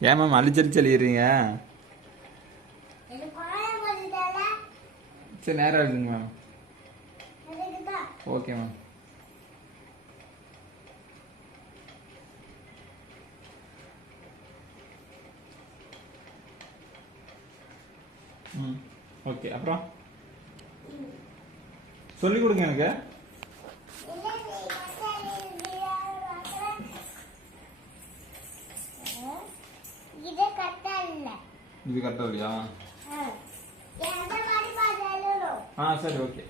ஏன் மேம் அழிச்சரிச்சு அழியிறீங்க சரி நேரம் இருக்குங்க மேம். Okay ma'am. ம் ஓகே. அப்புறம்? சொல்லிக் கொடுங்க எனக்கு. ಇದು ಕರ್ತವ್ಯಾ ಹಾ ಸರಿ ಓಕೆ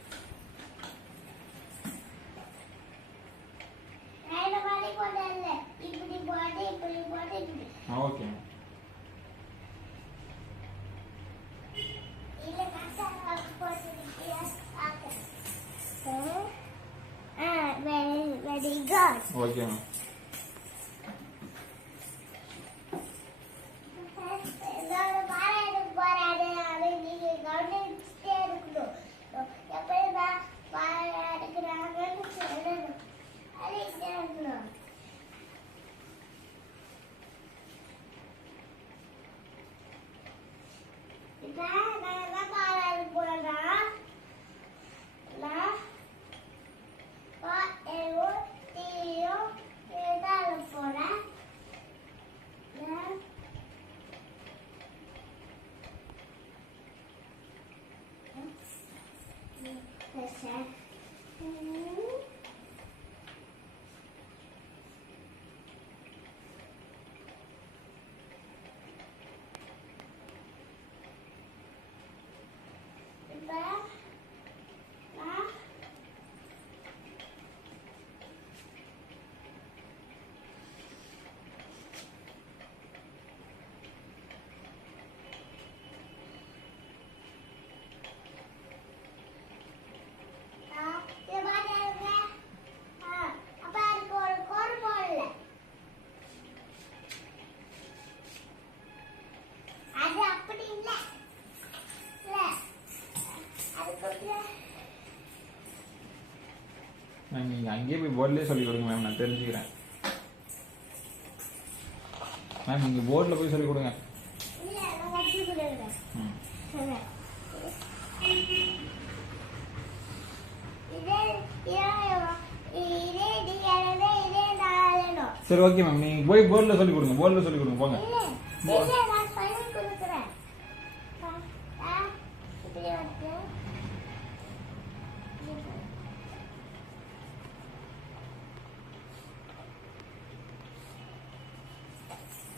ಓಕೆ ಓಕೆ ಮ್ಯಾಮ್ அங்கேயே போய் போர்ட்லேயே சொல்லிக் கொடுங்க மேம் நான் தெரிஞ்சுக்கிறேன். மேம் இங்கே போர்டில் போய் சொல்லிக் கொடுங்க. சரி ஓகே மேம் நீங்க போய் போர்டில் சொல்லிக் கொடுங்க. போர்டில் சொல்லிக் கொடுங்க. போங்க. நான் சொல்லி கொடுக்குறேன்.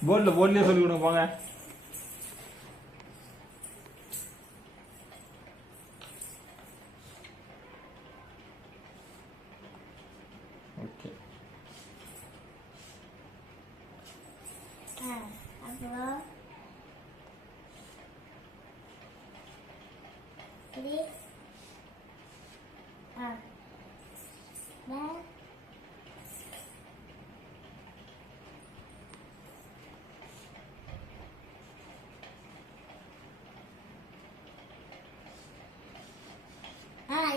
போர்டில் போர்ட்லேயே சொல்லி கொடுங்க போங்க ஓகே Please.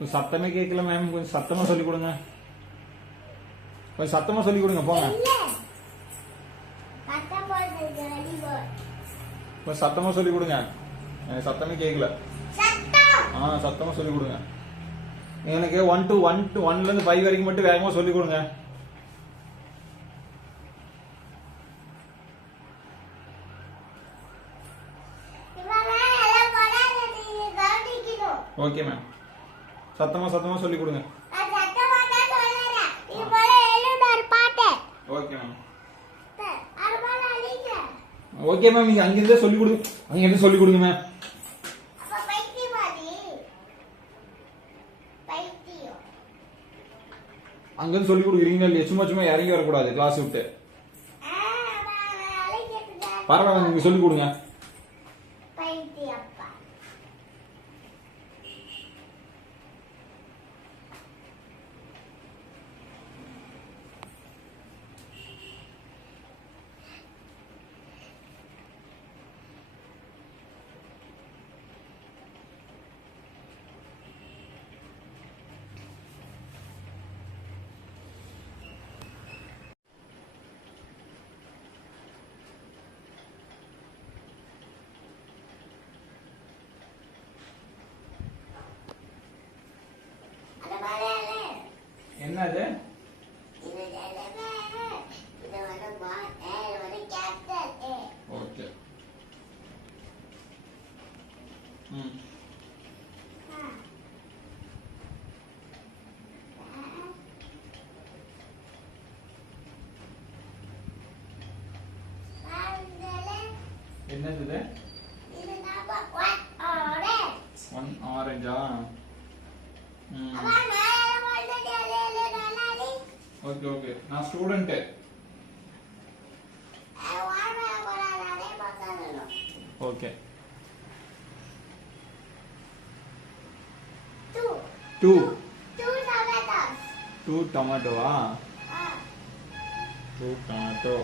கொஞ்சம் சத்தமே கேட்கல மேம் கொஞ்சம் சத்தமா சொல்லி கொடுங்க. கொஞ்சம் சத்தமா சொல்லி கொடுங்க போங்க. கொஞ்சம் சத்தமா சொல்லி கொடுங்க. எனக்கு சத்தமே கேட்கல ஆ சத்தமா சொல்லி கொடுங்க. எனக்கு ஒன் டு ஒன் டு ஒன்ல இருந்து ஃபைவ் வரைக்கும் மட்டும் வேகமா சொல்லி கொடுங்க. ஓகே மேம் சத்தமா சத்தமா சொல்லி கொடுங்க ஓகே மேம். ஓகே மேம் நீங்க அங்கிருந்தே சொல்லி கொடுங்க அங்கிருந்து சொல்லி கொடுங்க மேம் அங்கிருந்து சொல்லி கொடுக்குறீங்க இல்லையா? சும்மா சும்மா இறங்கி வரக்கூடாது கிளாஸ் விட்டு. பரவாயில்ல நீங்க சொல்லி கொடுங்க. என்னது? ஓகே ம். என்னது இது. ஒன் ஆரஞ்சா ம். Okay Two. Two Two tomatoes. Two டொமேட்டோவா ஆ. டூ டொமேட்டோ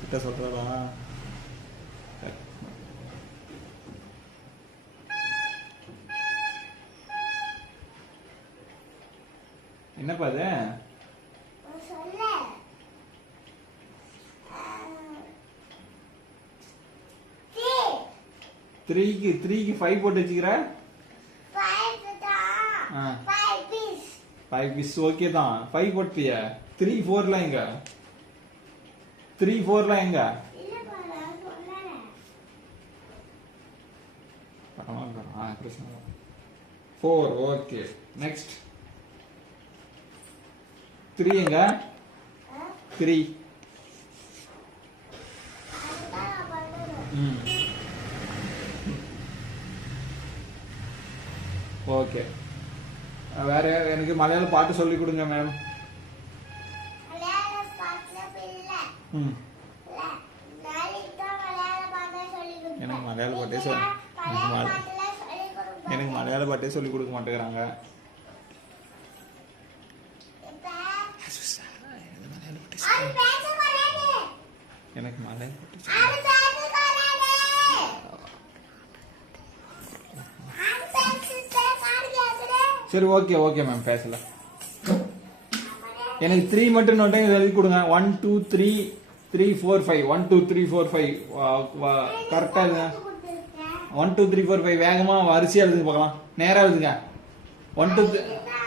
கிட்ட சொல்றதா என்னப்பா அது? த்ரீக்கு த்ரீக்கு ஃபைவ் போட்டு வச்சுக்கிற? ஆ. ஃபைவ் பீஸ் ஓகே தான். ஃபைவ் போட்டிய? த்ரீ ஃபோர்லாம் எங்க? த்ரீ ஃபோர்லாம் எங்க? பரவாயில்ல நான் ஃபோர் ஓகே நெக்ஸ்ட் த்ரீ எங்க ஆ? த்ரீ. ம் ஓகே வேற எனக்கு மலையாள பாட்டு சொல்லி கொடுங்க மேம். எனக்கு மலையாள பாட்டே கொடுப்பேன். எனக்கு மலையாள பாட்டே சொல்லி கொடுக்க மாட்டேங்கிறாங்க இப்ப மலையாள பாட்டு அது பேச வராது. எனக்கு மழை. சரி ஓகே ஓகே மேம் பேசல எனக்கு த்ரீ மட்டும் நோட்டை எழுதி கொடுங்க. One two three three four five one two three four five கரெக்டாக இருங்க one two three four five வேகமாக வரிசையாக எழுதுங்க பார்க்கலாம். நேராக எழுதுங்க. ஒன் டூ இதுதான்.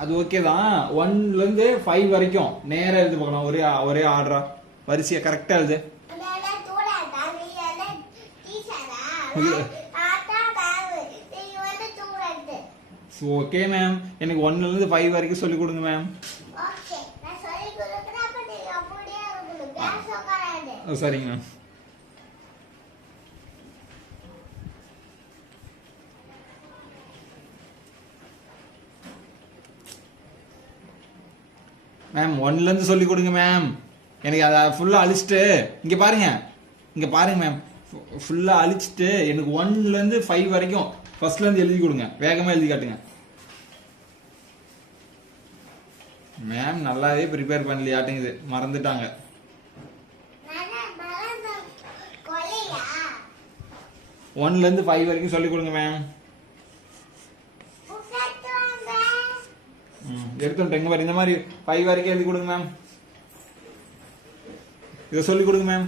அது ஓகே தான். ஒன்லேருந்து ஃபைவ் வரைக்கும். நேராக எழுதி பார்க்கலாம். ஒரே ஒரே ஆர்டராக வரிசையா கரெக்டா எழுது. ஓகே மேம் எனக்கு ஒன்ல இருந்து ஃபைவ் வரைக்கும் சொல்லி கொடுங்க மேம் சொல்லிக் சரிங்க மேம் மேம் ஒன்ல இருந்து சொல்லி கொடுங்க மேம் எனக்கு அதை ஃபுல்லாக அழிச்சிட்டு இங்கே பாருங்க. இங்கே பாருங்க மேம் ஃபுல்லாக அழிச்சிட்டு எனக்கு ஒன்லேருந்து ஃபைவ் வரைக்கும் ஃபர்ஸ்ட்லேருந்து எழுதி கொடுங்க. வேகமாக எழுதி காட்டுங்க. மேம் நல்லாவே ப்ரிப்பேர் பண்ணலையாட்டுங்குது. மறந்துட்டாங்க. ஒன்லேருந்து ஃபைவ் வரைக்கும் சொல்லிக் கொடுங்க மேம் எடுத்துட்டேங்க பாரு இந்த மாதிரி ஃபைவ் வரைக்கும் எழுதி கொடுங்க மேம் இதை சொல்லி கொடுங்க மேம்